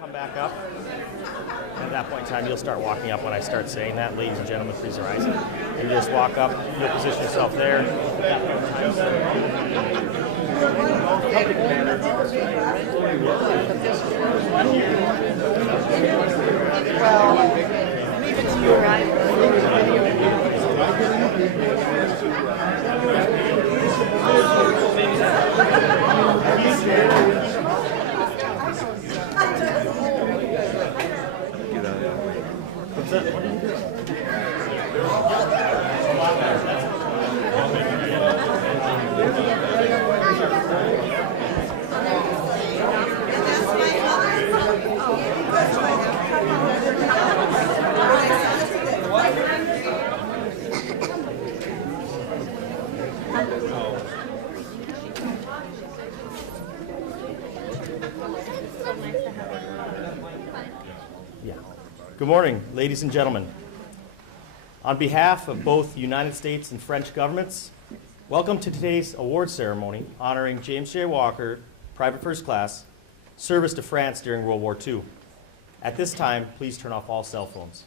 Come back up. And at that point in time, you'll start walking up when I start saying that. Ladies and gentlemen, please rise. You just walk up. You'll position yourself there. At that Well, leave it to you, Good morning, ladies and gentlemen. On behalf of both the United States and French governments, welcome to today's award ceremony honoring James J. Walker, Private First Class, service to France during World War II. At this time, please turn off all cell phones.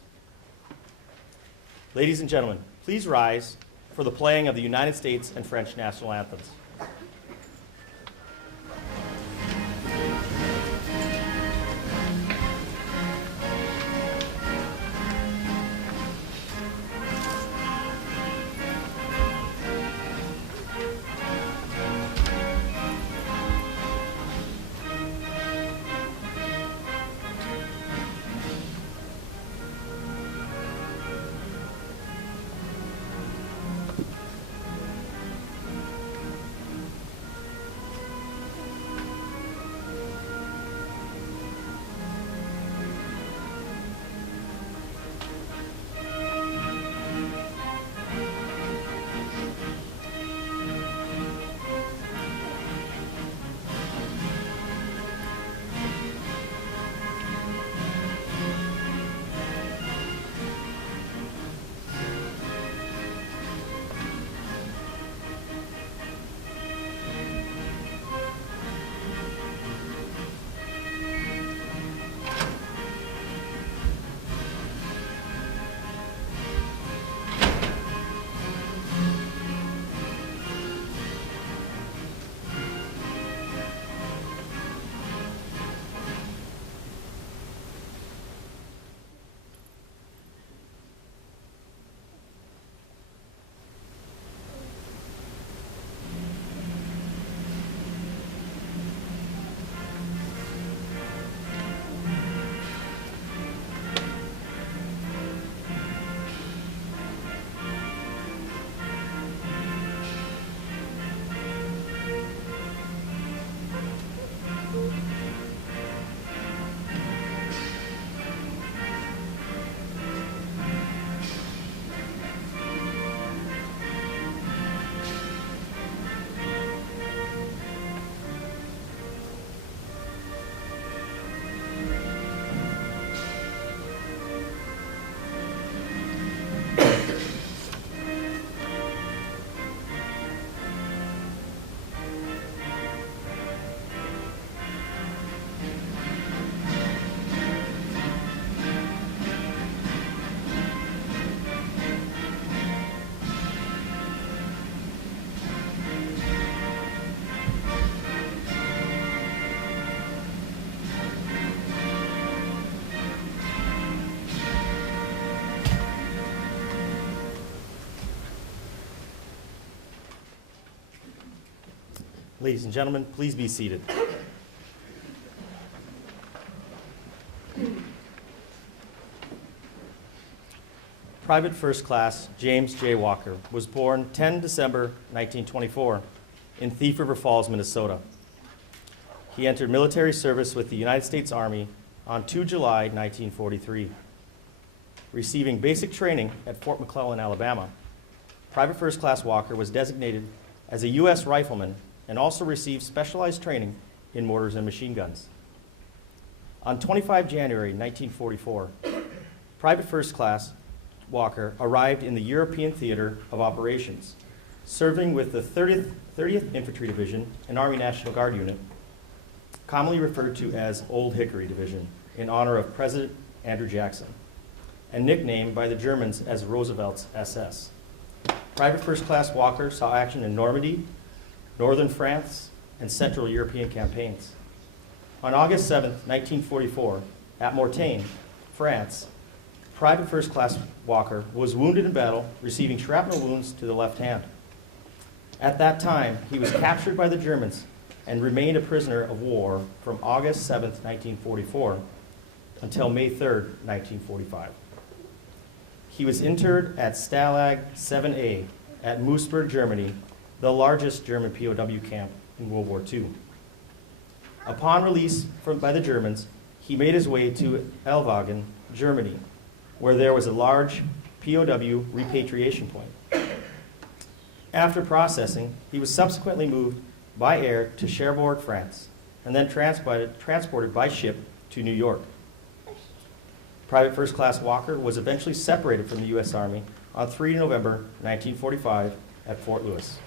Ladies and gentlemen, please rise for the playing of the United States and French national anthems. Ladies and gentlemen, please be seated. Private First Class James J. Walker was born 10 December 1924 in Thief River Falls, Minnesota. He entered military service with the United States Army on 2 July 1943. Receiving basic training at Fort McClellan, Alabama, Private First Class Walker was designated as a U.S. rifleman and also received specialized training in mortars and machine guns. On 25 January 1944, Private First Class Walker arrived in the European Theater of Operations, serving with the 30th Infantry Division, an Army National Guard unit, commonly referred to as Old Hickory Division, in honor of President Andrew Jackson, and nicknamed by the Germans as Roosevelt's SS. Private First Class Walker saw action in Normandy, northern France, and Central European campaigns. On August 7, 1944, at Mortain, France, Private First Class Walker was wounded in battle, receiving shrapnel wounds to the left hand. At that time, he was captured by the Germans and remained a prisoner of war from August 7, 1944, until May 3, 1945. He was interred at Stalag 7A at Moosburg, Germany, the largest German POW camp in World War II. Upon release by the Germans, he made his way to Ellwangen, Germany, where there was a large POW repatriation point. After processing, he was subsequently moved by air to Cherbourg, France, and then transported by ship to New York. Private First Class Walker was eventually separated from the U.S. Army on 3 November 1945 at Fort Lewis,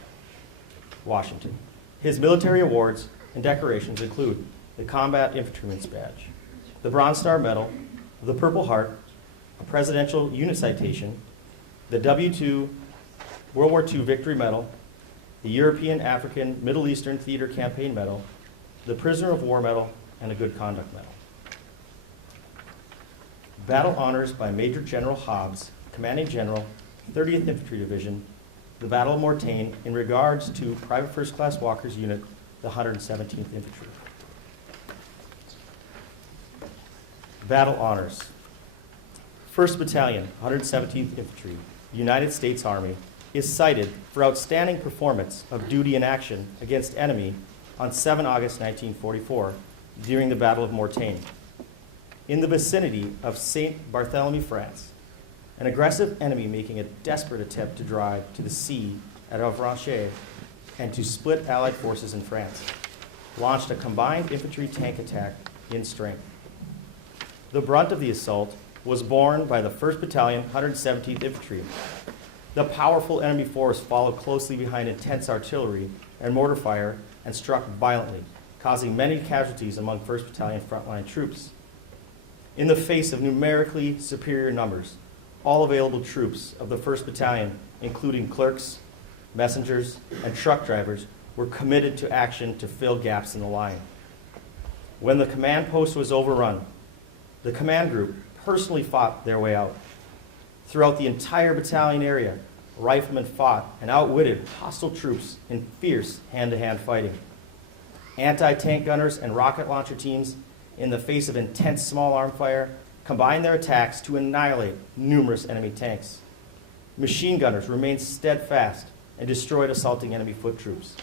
Washington. His military awards and decorations include the Combat Infantryman's Badge, the Bronze Star Medal, the Purple Heart, a Presidential Unit Citation, the W2 World War II Victory Medal, the European, African, Middle Eastern Theater Campaign Medal, the Prisoner of War Medal, and a Good Conduct Medal. Battle honors by Major General Hobbs, Commanding General, 30th Infantry Division, the Battle of Mortain, in regards to Private First Class Walker's unit, the 117th Infantry. Battle honors. 1st Battalion, 117th Infantry, United States Army, is cited for outstanding performance of duty in action against enemy on 7 August 1944 during the Battle of Mortain. In the vicinity of St. Barthélemy, France, an aggressive enemy making a desperate attempt to drive to the sea at Avranches and to split Allied forces in France, launched a combined infantry tank attack in strength. The brunt of the assault was borne by the 1st Battalion, 117th Infantry. The powerful enemy force followed closely behind intense artillery and mortar fire and struck violently, causing many casualties among 1st Battalion frontline troops. In the face of numerically superior numbers, all available troops of the 1st Battalion, including clerks, messengers, and truck drivers, were committed to action to fill gaps in the line. When the command post was overrun, the command group personally fought their way out. Throughout the entire battalion area, riflemen fought and outwitted hostile troops in fierce hand-to-hand fighting. Anti-tank gunners and rocket launcher teams, in the face of intense small arm fire, combined their attacks to annihilate numerous enemy tanks. Machine gunners remained steadfast and destroyed assaulting enemy foot troops.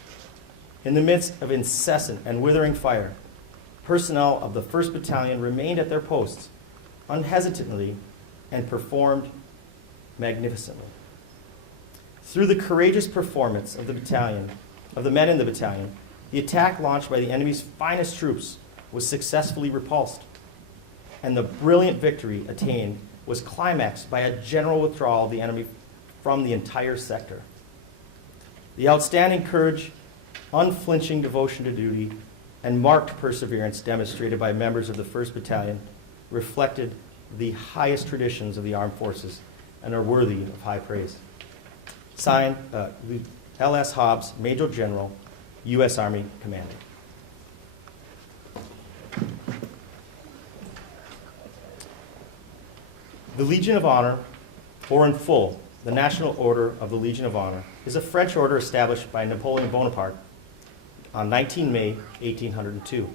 In the midst of incessant and withering fire, personnel of the 1st Battalion remained at their posts unhesitantly and performed magnificently. Through the courageous performance of the men in the battalion, the attack launched by the enemy's finest troops was successfully repulsed, and the brilliant victory attained was climaxed by a general withdrawal of the enemy from the entire sector. The outstanding courage, unflinching devotion to duty, and marked perseverance demonstrated by members of the 1st Battalion reflected the highest traditions of the armed forces and are worthy of high praise. Signed, L.S. Hobbs, Major General, U.S. Army Commanding. The Legion of Honor, or in full, the National Order of the Legion of Honor, is a French order established by Napoleon Bonaparte on 19 May 1802.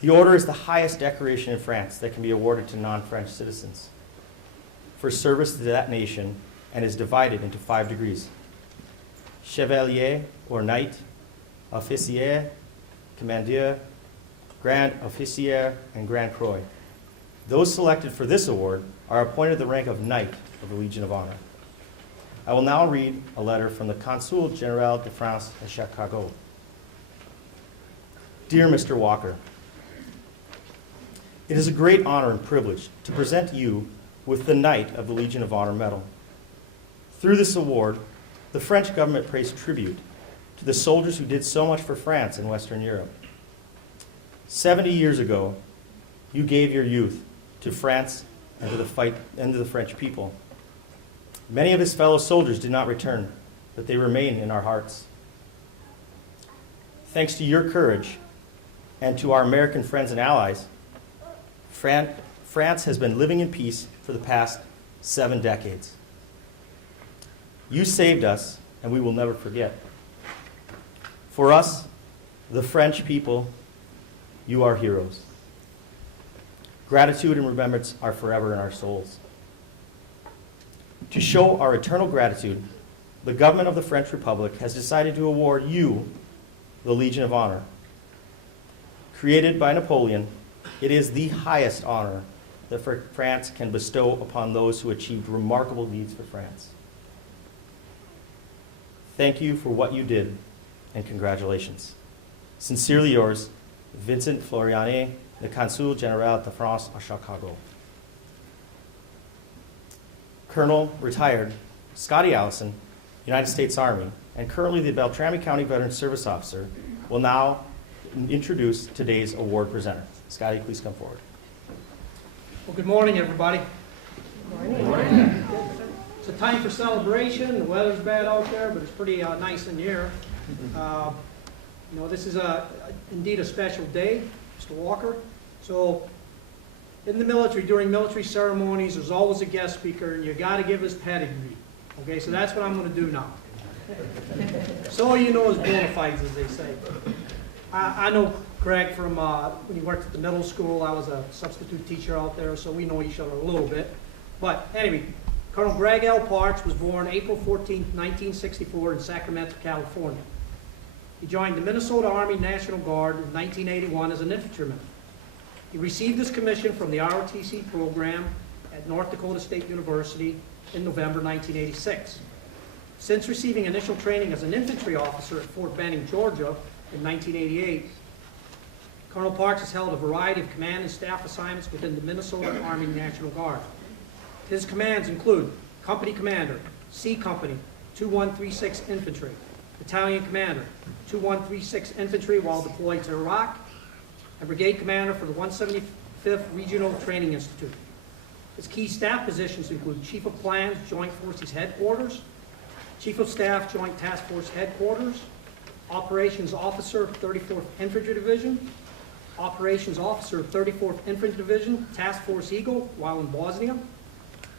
The order is the highest decoration in France that can be awarded to non-French citizens for service to that nation, and is divided into 5 degrees: Chevalier or Knight, Officier, Commandeur, Grand Officier, and Grand Croix. Those selected for this award are appointed the rank of Knight of the Legion of Honor. I will now read a letter from the Consul General de France at Chicago. Dear Mr. Walker, it is a great honor and privilege to present you with the Knight of the Legion of Honor Medal. Through this award, the French government pays tribute to the soldiers who did so much for France and Western Europe. 70 years ago, You gave your youth to France and to the fight and to the French people. Many of his fellow soldiers did not return, but they remain in our hearts. Thanks to your courage and to our American friends and allies, France has been living in peace for the past 7 decades. You saved us, and we will never forget. For us, the French people, you are heroes. Gratitude and remembrance are forever in our souls. To show our eternal gratitude, the government of the French Republic has decided to award you the Legion of Honor. Created by Napoleon, it is the highest honor that France can bestow upon those who achieved remarkable deeds for France. Thank you for what you did, and congratulations. Sincerely yours, Vincent Floriani, le Consul General de France à Chicago. Colonel, retired, Scotty Allison, United States Army, and currently the Beltrami County Veteran Service Officer, will now introduce today's award presenter. Scotty, please come forward. Well, good morning, everybody. Good morning. It's a time for celebration. The weather's bad out there, but it's pretty nice in here. This is indeed a special day, Mr. Walker. So, in the military, during military ceremonies, there's always a guest speaker, and you got to give his pedigree. Okay, so that's what I'm going to do now. So you know his bona fides, as they say. I know Greg from when he worked at the middle school. I was a substitute teacher out there, so we know each other a little bit. But anyway, Colonel Greg L. Parks was born April 14, 1964 in Sacramento, California. He joined the Minnesota Army National Guard in 1981 as an infantryman. He received his commission from the ROTC program at North Dakota State University in November 1986. Since receiving initial training as an infantry officer at Fort Benning, Georgia in 1988, Colonel Parks has held a variety of command and staff assignments within the Minnesota Army National Guard. His commands include Company Commander, C Company, 2136 Infantry, Battalion Commander, 2136 Infantry while deployed to Iraq, and Brigade Commander for the 175th Regional Training Institute. His key staff positions include Chief of Plans, Joint Forces Headquarters, Chief of Staff, Joint Task Force Headquarters, Operations Officer, 34th Infantry Division, Operations Officer, 34th Infantry Division, Task Force Eagle, while in Bosnia,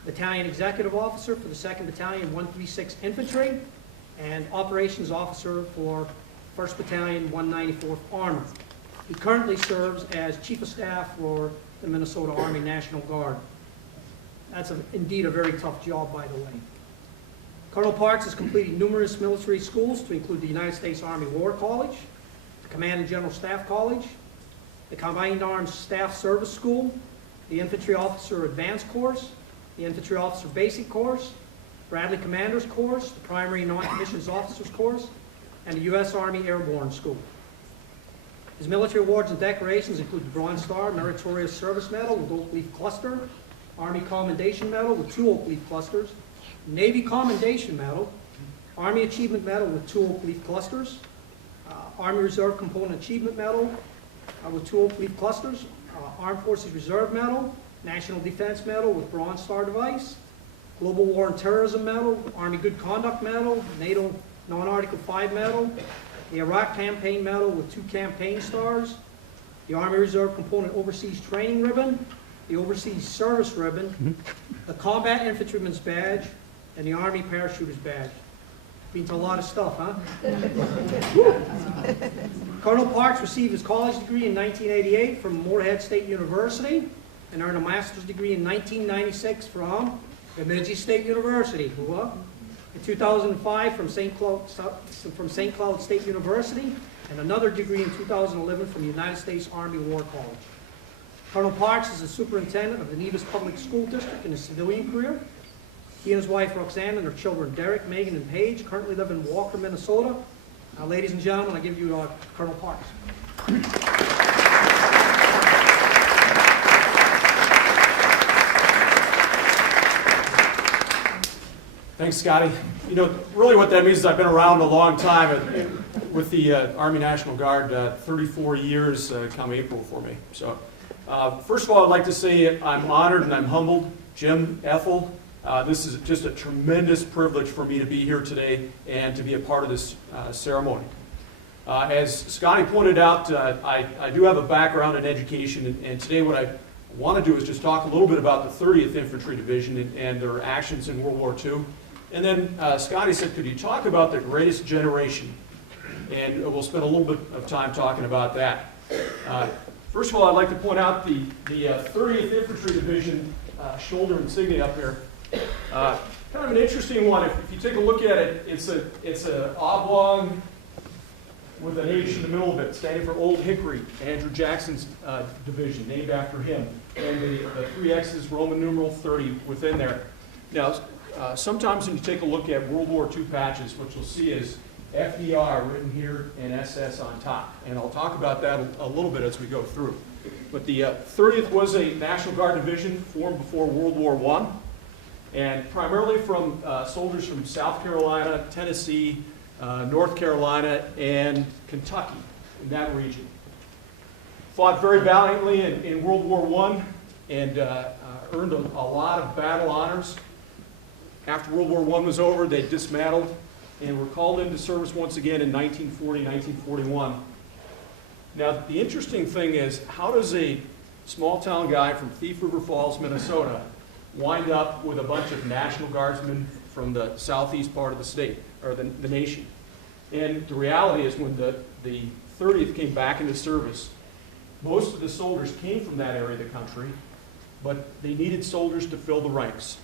Battalion Executive Officer for the 2nd Battalion, 136 Infantry, and Operations Officer for 1st Battalion, 194th Armor. He currently serves as Chief of Staff for the Minnesota Army National Guard. That's indeed a very tough job, by the way. Colonel Parks has completed numerous military schools to include the United States Army War College, the Command and General Staff College, the Combined Arms Staff Service School, the Infantry Officer Advanced Course, the Infantry Officer Basic Course, Bradley Commander's Course, the Primary Non-Commissioned Officers Course, and the U.S. Army Airborne School. His military awards and decorations include the Bronze Star Meritorious Service Medal with Oak Leaf Cluster, Army Commendation Medal with 2 Oak Leaf Clusters, Navy Commendation Medal, Army Achievement Medal with 2 Oak Leaf Clusters, Army Reserve Component Achievement Medal with 2 Oak Leaf Clusters, Armed Forces Reserve Medal, National Defense Medal with Bronze Star device, Global War and Terrorism Medal, Army Good Conduct Medal, NATO Non-Article 5 Medal, the Iraq Campaign Medal with 2 campaign stars, the Army Reserve Component Overseas Training Ribbon, the Overseas Service Ribbon, the Combat Infantryman's Badge, and the Army Parachuter's Badge. Been to a lot of stuff, huh? Colonel Parks received his college degree in 1988 from Moorhead State University and earned a master's degree in 1996 from Bemidji State University. In 2005 from St. Cloud State University, and another degree in 2011 from the United States Army War College. Colonel Parks is the superintendent of the Nevis Public School District in his civilian career. He and his wife Roxanne and their children Derek, Megan, and Paige currently live in Walker, Minnesota. Ladies and gentlemen, I give you Colonel Parks. Thanks, Scotty. You know, really what that means is I've been around a long time with the Army National Guard, 34 years come April for me. So First of all, I'd like to say I'm honored and I'm humbled. Jim, Ethel, this is just a tremendous privilege for me to be here today and to be a part of this ceremony. As Scotty pointed out, I do have a background in education, and today what I want to do is just talk a little bit about the 30th Infantry Division and their actions in World War II. And then Scotty said, could you talk about the greatest generation? And we'll spend a little bit of time talking about that. First of all, I'd like to point out the 30th Infantry Division shoulder insignia up here. Kind of an interesting one. If you take a look at it, it's an oblong with an H in the middle of it, standing for Old Hickory, Andrew Jackson's division, named after him. And the 3 X's, Roman numeral 30 within there. Now, sometimes when you take a look at World War II patches, what you'll see is FDR written here and SS on top. And I'll talk about that a little bit as we go through. But the 30th was a National Guard division formed before World War I, and primarily from soldiers from South Carolina, Tennessee, North Carolina, and Kentucky, in that region. Fought very valiantly in World War I and earned a lot of battle honors. After World War I was over, they dismantled and were called into service once again in 1940, 1941. Now, the interesting thing is, how does a small-town guy from Thief River Falls, Minnesota, wind up with a bunch of National Guardsmen from the southeast part of the state, or the nation? And the reality is, when the 30th came back into service, most of the soldiers came from that area of the country, but they needed soldiers to fill the ranks.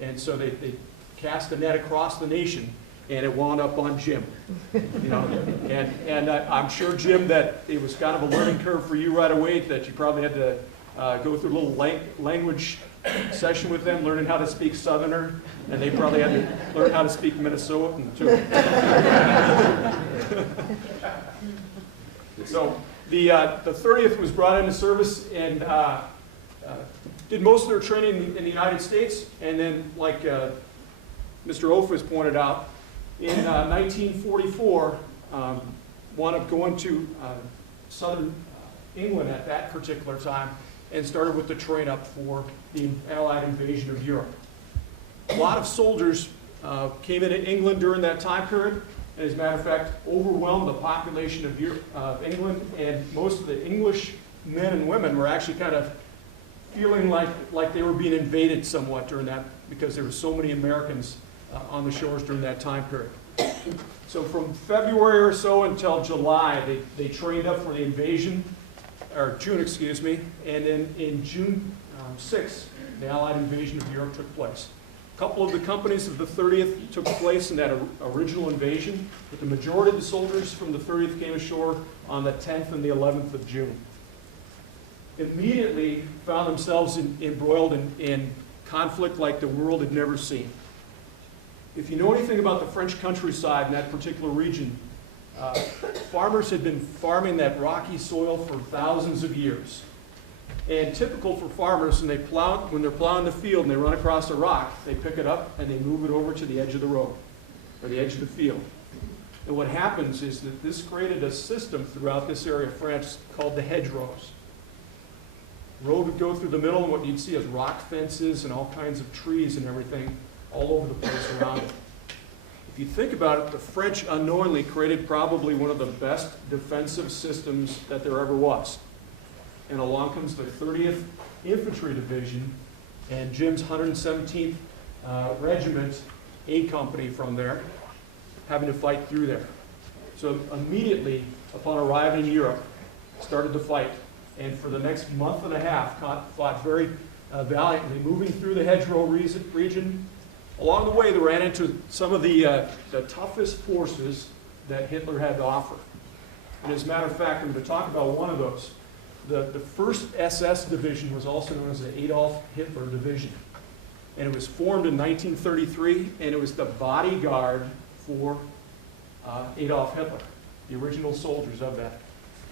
And so they cast a net across the nation, and it wound up on Jim. You know, and I'm sure, Jim, that it was kind of a learning curve for you right away, that you probably had to go through a little language session with them, learning how to speak Southerner, and they probably had to learn how to speak Minnesotan too. So the 30th was brought into service and did most of their training in the United States, and then, like Mr. Oaf has pointed out, in 1944, wound up going to southern England at that particular time and started with the train up for the Allied invasion of Europe. A lot of soldiers came into England during that time period, and as a matter of fact, overwhelmed the population of England, and most of the English men and women were actually kind of feeling like they were being invaded somewhat during that, because there were so many Americans on the shores during that time period. So from February or so until July, they trained up for the invasion, or June, excuse me, and then in June 6th, the Allied invasion of Europe took place. A couple of the companies of the 30th took place in that original invasion, but the majority of the soldiers from the 30th came ashore on the 10th and the 11th of June. Immediately found themselves embroiled in conflict like the world had never seen. If you know anything about the French countryside in that particular region, farmers had been farming that rocky soil for thousands of years. And typical for farmers, when they're plowing the field and they run across a rock, they pick it up and they move it over to the edge of the road, or the edge of the field. And what happens is that this created a system throughout this area of France called the hedgerows. The road would go through the middle, and what you'd see is rock fences and all kinds of trees and everything all over the place around it. If you think about it, the French unknowingly created probably one of the best defensive systems that there ever was. And along comes the 30th Infantry Division and Jim's 117th Regiment, A Company from there, having to fight through there. So immediately upon arriving in Europe, started to fight. And for the next month and a half, fought very valiantly, moving through the hedgerow region. Along the way, they ran into some of the toughest forces that Hitler had to offer. And as a matter of fact, I'm going to talk about one of those. The 1st SS Division was also known as the Adolf Hitler Division. And it was formed in 1933, and it was the bodyguard for Adolf Hitler, the original soldiers of that.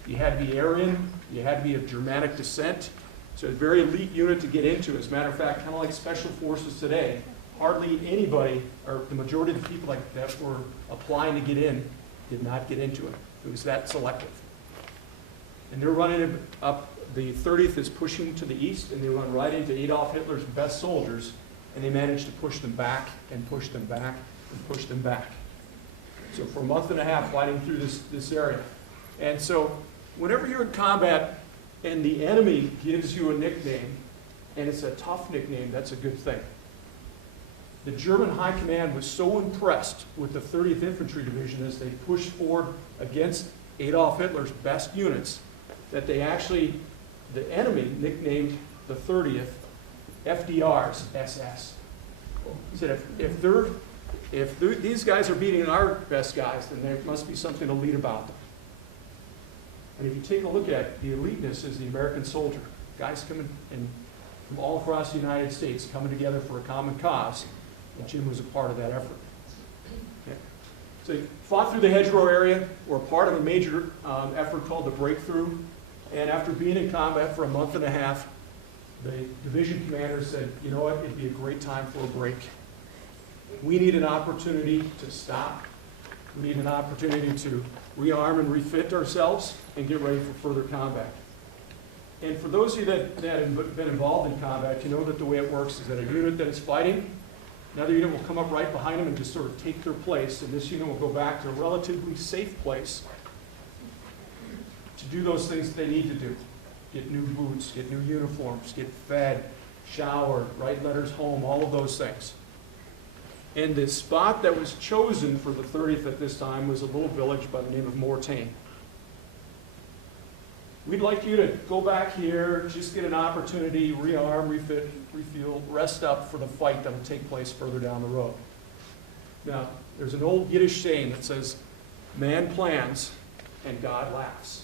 You had to be Aryan, you had to be of Germanic descent, so a very elite unit to get into. As a matter of fact, kind of like special forces today, hardly anybody, or the majority of the people that were applying to get in, did not get into it. It was that selective. And they're running up the 30th is pushing to the east, and they run right into Adolf Hitler's best soldiers, and they manage to push them back and push them back and push them back. So for a month and a half fighting through this area. And so whenever you're in combat and the enemy gives you a nickname, and it's a tough nickname, that's a good thing. The German High Command was so impressed with the 30th Infantry Division as they pushed forward against Adolf Hitler's best units that they actually, the enemy nicknamed the 30th FDR's SS. He said, if these guys are beating our best guys, then there must be something elite about them. And if you take a look at the eliteness is the American soldier, guys coming in from all across the United States coming together for a common cause, and Jim was a part of that effort. Okay. So he fought through the hedgerow area, were part of a major effort called the Breakthrough, and after being in combat for a month and a half, the division commander said, you know what, it'd be a great time for a break. We need an opportunity to stop. We need an opportunity to rearm and refit ourselves and get ready for further combat. And for those of you that have been involved in combat, you know that the way it works is that a unit that is fighting, another unit will come up right behind them and just sort of take their place, and this unit will go back to a relatively safe place to do those things that they need to do. Get new boots, get new uniforms, get fed, shower, write letters home, all of those things. And the spot that was chosen for the 30th at this time was a little village by the name of Mortain. We'd like you to go back here, just get an opportunity, rearm, refit, refuel, rest up for the fight that will take place further down the road. Now, there's an old Yiddish saying that says, man plans and God laughs.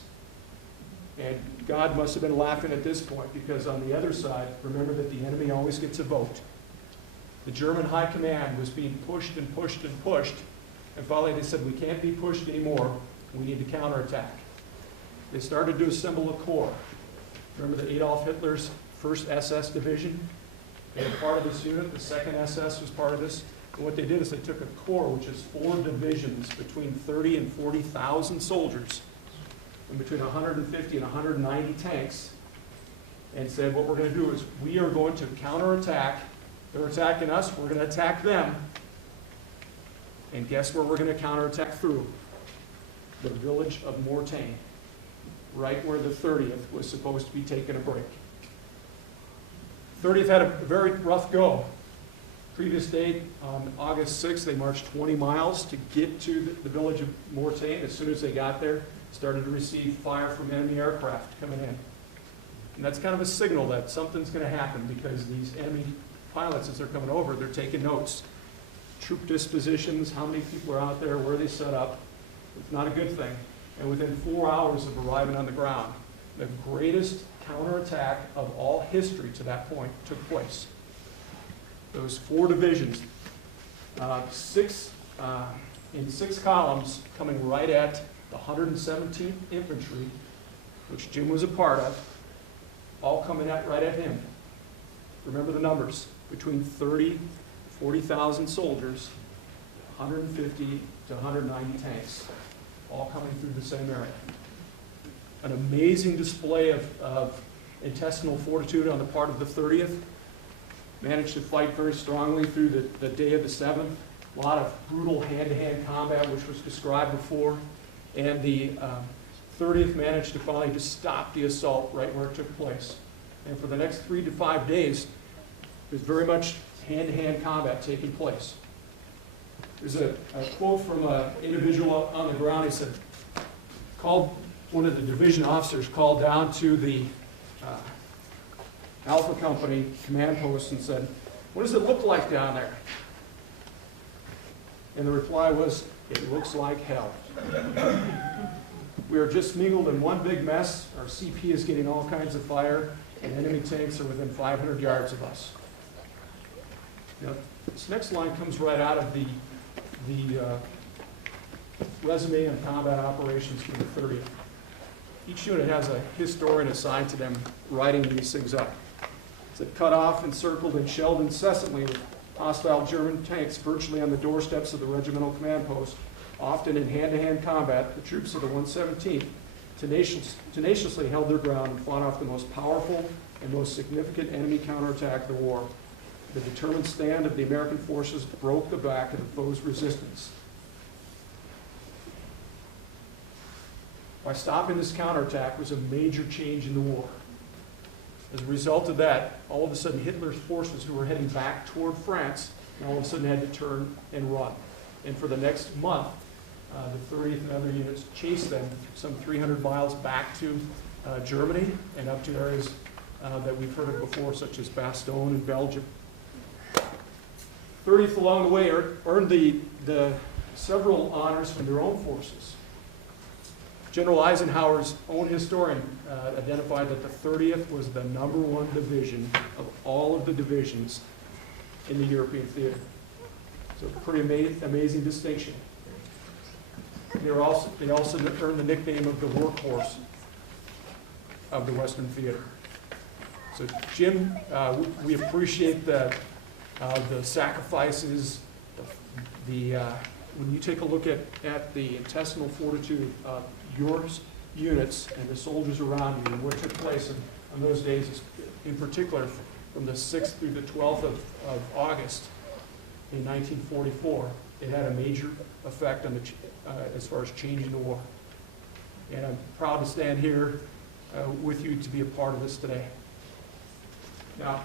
And God must have been laughing at this point because on the other side, remember that the enemy always gets a vote. The German High Command was being pushed and pushed and pushed, and finally they said, we can't be pushed anymore, we need to counterattack. They started to assemble a corps. Remember that Adolf Hitler's 1st SS Division? They were part of this unit, the 2nd SS was part of this. And what they did is they took a corps, which is 4 divisions, between 30 and 40,000 soldiers, and between 150 and 190 tanks, and said, what we're going to do is we are going to counterattack. They're attacking us, we're going to attack them. And guess where we're going to counterattack through? The village of Mortain, right where the 30th was supposed to be taking a break. 30th had a very rough go. Previous day, on August 6th, they marched 20 miles to get to the village of Mortain. As soon as they got there, started to receive fire from enemy aircraft coming in. And that's kind of a signal that something's going to happen because these enemy pilots, as they're coming over, they're taking notes. Troop dispositions, how many people are out there, where they set up. It's not a good thing. And within 4 hours of arriving on the ground, the greatest counterattack of all history to that point took place. Those 4 divisions, in 6 columns, coming right at the 117th Infantry, which Jim was a part of, all coming right at him. Remember the numbers, between 30 40,000 soldiers, 150 to 190 tanks, all coming through the same area. An amazing display of intestinal fortitude on the part of the 30th. Managed to fight very strongly through the day of the 7th. A lot of brutal hand-to-hand combat, which was described before. And the 30th managed to finally just stop the assault right where it took place. And for the next 3 to 5 days, there's very much hand-to-hand combat taking place. There's a quote from an individual on the ground. He said, one of the division officers called down to the Alpha Company command post and said, what does it look like down there? And the reply was, it looks like hell. We are just mingled in one big mess. Our CP is getting all kinds of fire, and enemy tanks are within 500 yards of us. Now, this next line comes right out of the resume and combat operations for the 30th. Each unit has a historian assigned to them writing these things up. It's cut off, encircled, and shelled incessantly with hostile German tanks virtually on the doorsteps of the regimental command post. Often in hand-to-hand combat, the troops of the 117th tenaciously held their ground and fought off the most powerful and most significant enemy counterattack of the war. The determined stand of the American forces broke the back of the foe's resistance. By stopping this counterattack was a major change in the war. As a result of that, all of a sudden Hitler's forces who were heading back toward France, all of a sudden had to turn and run. And for the next month, the 30th and other units chased them some 300 miles back to Germany and up to areas that we've heard of before, such as Bastogne in Belgium. 30th along the way earned the several honors from their own forces. General Eisenhower's own historian identified that the 30th was the #1 division of all of the divisions in the European theater. So pretty amazing distinction. They also earned the nickname of the workhorse of the Western Theater. So Jim, we appreciate the sacrifices, when you take a look at the intestinal fortitude of your units and the soldiers around you and what took place on those days, in particular from the 6th through the 12th of August in 1944, it had a major effect on as far as changing the war. And I'm proud to stand here with you to be a part of this today. Now,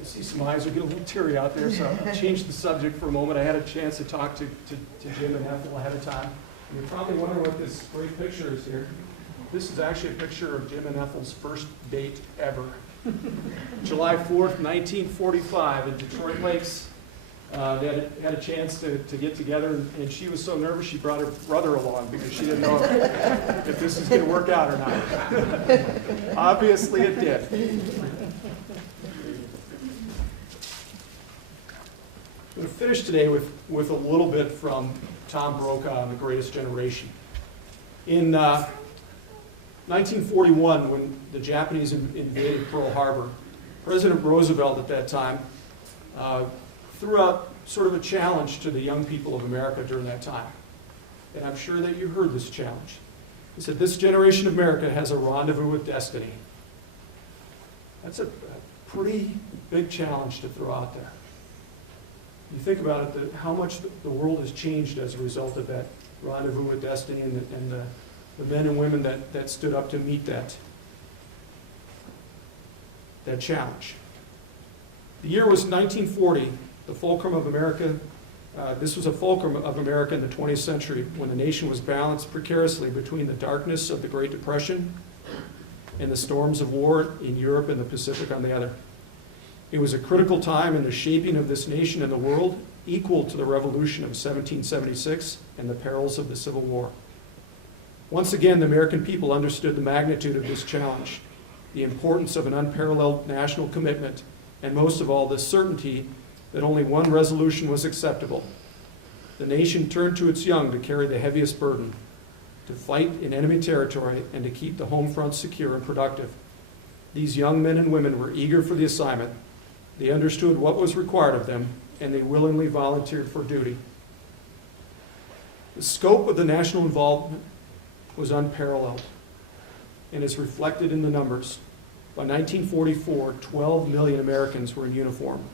I see some eyes are getting a little teary out there, so I'll change the subject for a moment. I had a chance to talk to Jim and Ethel ahead of time. And you're probably wondering what this great picture is here. This is actually a picture of Jim and Ethel's first date ever. July 4th, 1945 in Detroit Lakes. They had a chance to get together, and she was so nervous she brought her brother along because she didn't know if this was going to work out or not. Obviously it did. I'm going to finish today with a little bit from Tom Brokaw on The Greatest Generation. In 1941, when the Japanese invaded Pearl Harbor, President Roosevelt at that time threw out sort of a challenge to the young people of America during that time. And I'm sure that you heard this challenge. He said, "This generation of America has a rendezvous with destiny." That's a pretty big challenge to throw out there. You think about it, how much the world has changed as a result of that rendezvous with destiny and the men and women that stood up to meet that challenge. The year was 1940, the fulcrum of America. This was a fulcrum of America in the 20th century when the nation was balanced precariously between the darkness of the Great Depression and the storms of war in Europe and the Pacific on the other. It was a critical time in the shaping of this nation and the world, equal to the Revolution of 1776 and the perils of the Civil War. Once again, the American people understood the magnitude of this challenge, the importance of an unparalleled national commitment, and most of all, the certainty that only one resolution was acceptable. The nation turned to its young to carry the heaviest burden, to fight in enemy territory and to keep the home front secure and productive. These young men and women were eager for the assignment. They understood what was required of them, and they willingly volunteered for duty. The scope of the national involvement was unparalleled and is reflected in the numbers. By 1944, 12 million Americans were in uniform.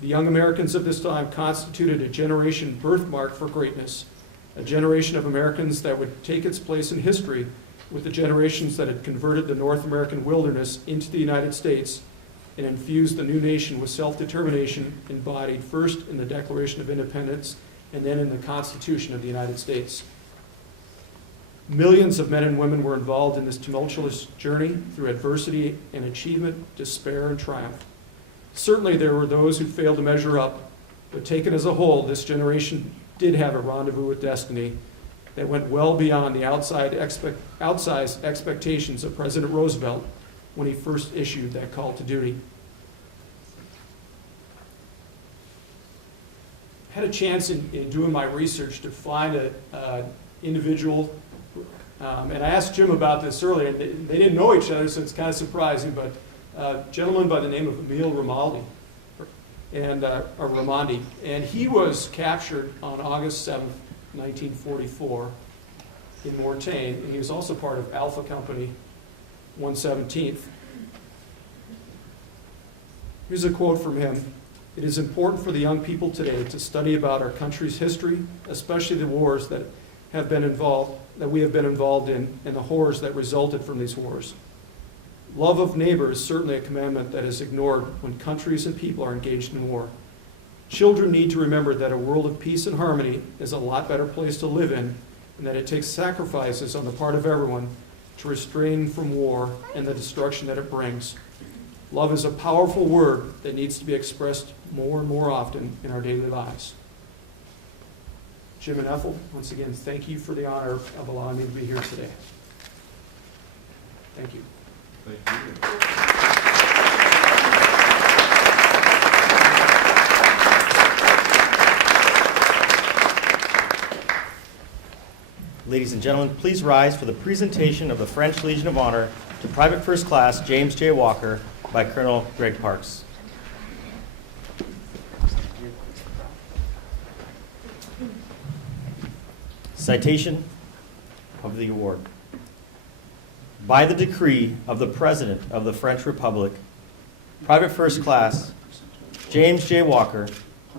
The young Americans of this time constituted a generation birthmark for greatness, a generation of Americans that would take its place in history with the generations that had converted the North American wilderness into the United States and infused the new nation with self-determination embodied first in the Declaration of Independence and then in the Constitution of the United States. Millions of men and women were involved in this tumultuous journey through adversity and achievement, despair and triumph. Certainly there were those who failed to measure up, but taken as a whole, this generation did have a rendezvous with destiny that went well beyond the outsized expectations of President Roosevelt when he first issued that call to duty. I had a chance in doing my research to find an individual, and I asked Jim about this earlier, and they didn't know each other, so it's kind of surprising, but a gentleman by the name of Emil Raimondi, and he was captured on August 7th, 1944, in Mortain, and he was also part of Alpha Company 117th. Here's a quote from him. "It is important for the young people today to study about our country's history, especially the wars that we have been involved in, and the horrors that resulted from these wars. Love of neighbor is certainly a commandment that is ignored when countries and people are engaged in war. Children need to remember that a world of peace and harmony is a lot better place to live in, and that it takes sacrifices on the part of everyone to restrain from war and the destruction that it brings. Love is a powerful word that needs to be expressed more and more often in our daily lives." Jim and Ethel, once again, thank you for the honor of allowing me to be here today. Thank you. Ladies and gentlemen, please rise for the presentation of the French Legion of Honor to Private First Class James J. Walker by Colonel Greg Parks. Citation of the award. By the decree of the President of the French Republic, Private First Class James J. Walker,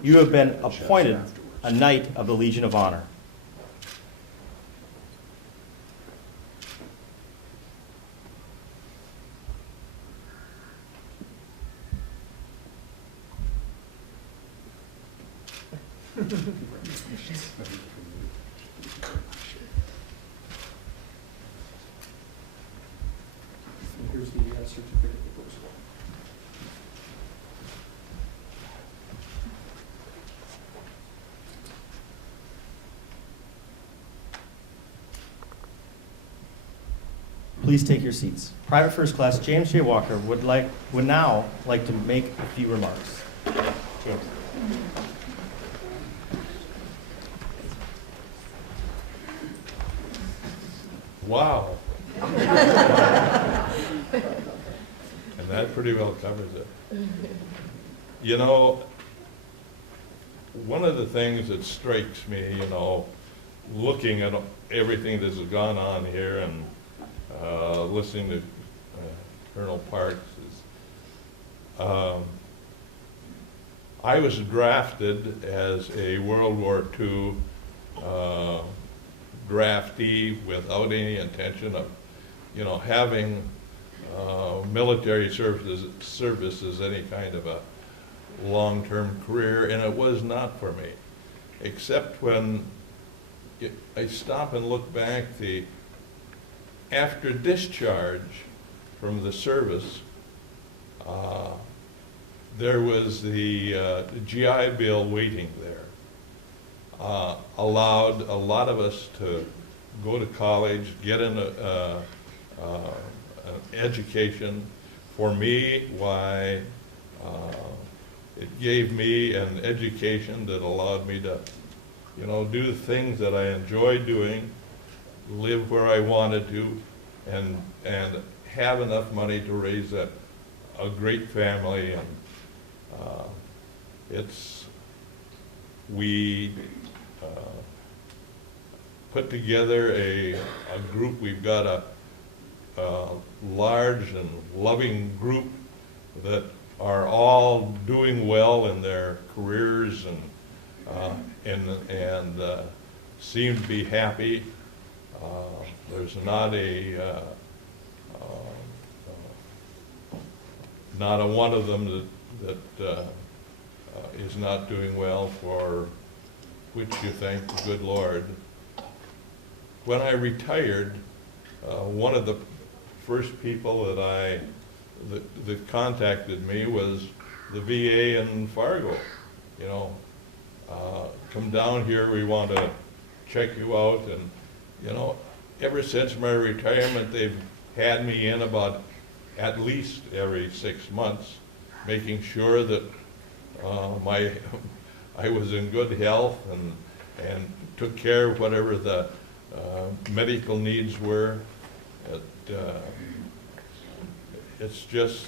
you have been appointed a Knight of the Legion of Honor. Here's the certificate that goes along. Please take your seats. Private First Class James J. Walker would now like to make a few remarks. James. Wow. And that pretty well covers it. You know, one of the things that strikes me, looking at everything that's gone on here and listening to Colonel Parks is, I was drafted as a World War II draftee without any intention of, having military service as any kind of a long-term career, and it was not for me. Except when I stop and look back, after discharge from the service, there was the GI Bill waiting there. Allowed a lot of us to go to college, get an education. For me, it gave me an education that allowed me to, do the things that I enjoyed doing, live where I wanted to, and have enough money to raise a great family. And we put together a group. We've got a large and loving group that are all doing well in their careers and seem to be happy. There's not a one of them that is not doing well, for which you thank the good Lord. When I retired, one of the first people that contacted me was the VA in Fargo. Come down here, we want to check you out. And ever since my retirement, they've had me in about at least every 6 months, making sure that I was in good health and took care of whatever the medical needs were. It's just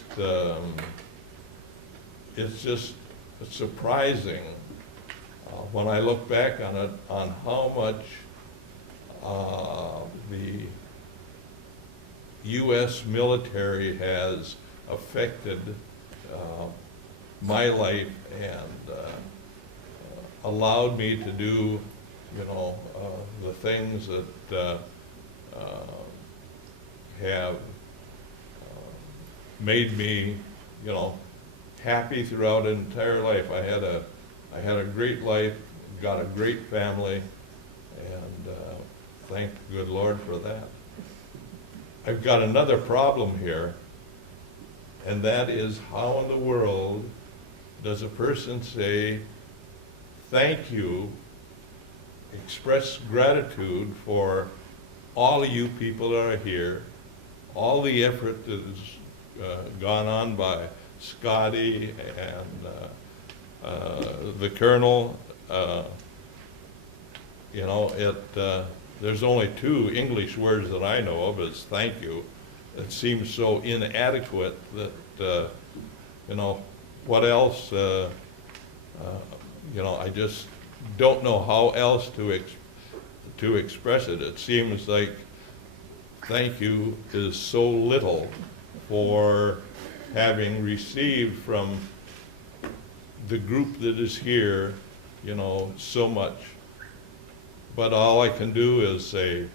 surprising when I look back on it, on how much the U.S. military has affected my life and allowed me to do, you know, the things that have made me, you know, happy throughout an entire life. I had a great life, got a great family, and thank the good Lord for that. I've got another problem here, and that is, how in the world does a person say thank you, express gratitude for all of you people that are here, all the effort that has gone on by Scotty and the Colonel. You know, there's only two English words that I know of, is thank you. It seems so inadequate that, you know, what else, you know, I just don't know how else to express it. It seems like thank you is so little for having received from the group that is here, you know, so much. But all I can do is say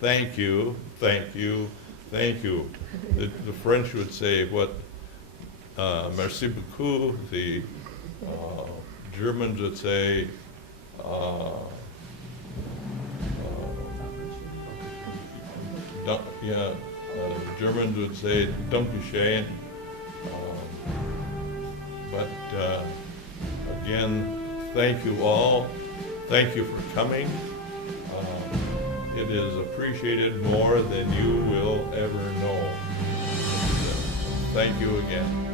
thank you, thank you, thank you. The French would say what, merci beaucoup. The Germans would say Germans would say Dankeschön. But again, thank you all. Thank you for coming. It is appreciated more than you will ever know. Thank you again.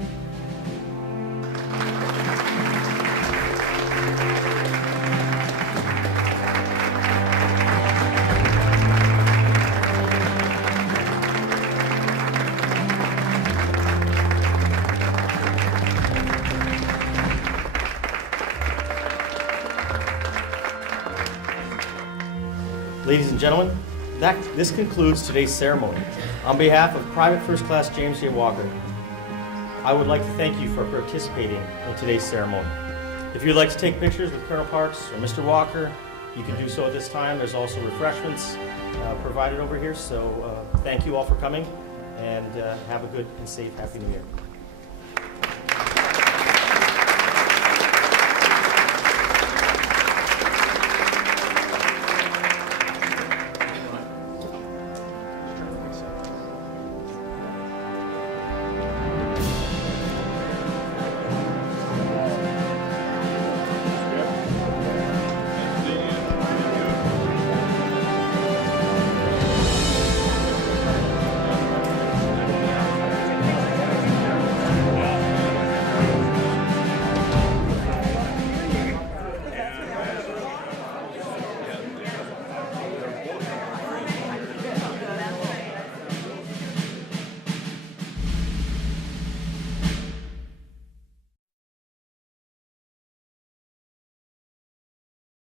Ladies and gentlemen, this concludes today's ceremony. On behalf of Private First Class James J. Walker, I would like to thank you for participating in today's ceremony. If you'd like to take pictures with Colonel Parks or Mr. Walker, you can do so at this time. There's also refreshments provided over here, so thank you all for coming, and have a good and safe Happy New Year.